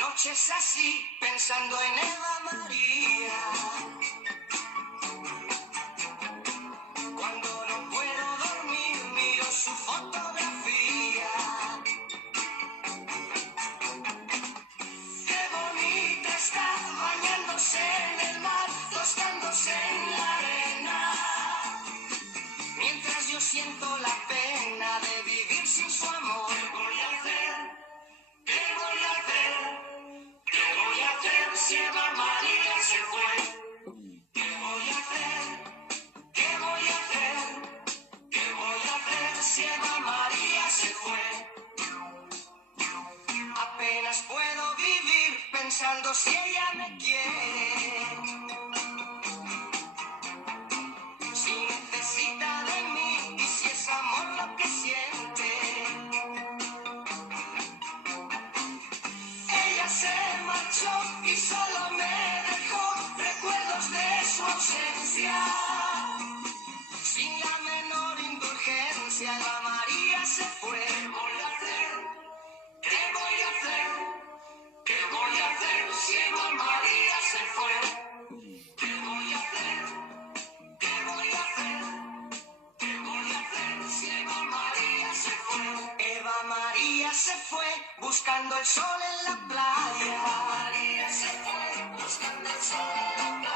noches así, pensando en Eva María. Cuando no puedo dormir, miro su fotografía. Qué bonita está, bañándose en el mar, tostándose en la arena. Mientras yo siento la pena de vivir sin su amor. ¿Qué voy a hacer? ¿Qué voy a hacer? ¿Qué voy a hacer si Eva María se fue? ¿Qué voy a hacer? ¿Qué voy a hacer? ¿Qué voy a hacer si Eva María se fue? Apenas puedo vivir pensando si ella me quiere. Si necesita de mí y si es amor lo que siente. Ella se marchó y solo me dejó recuerdos de su ausencia. Sin la menor indulgencia, Eva María se fue. ¿Qué voy a hacer? ¿Qué voy a hacer? ¿Qué voy a hacer si Eva María se fue? ¿Qué voy a hacer? ¿Qué voy a hacer? ¿Qué voy a hacer si Eva María se fue? Eva María se fue buscando el sol en la playa. Eva María se fue buscando el sol en la playa.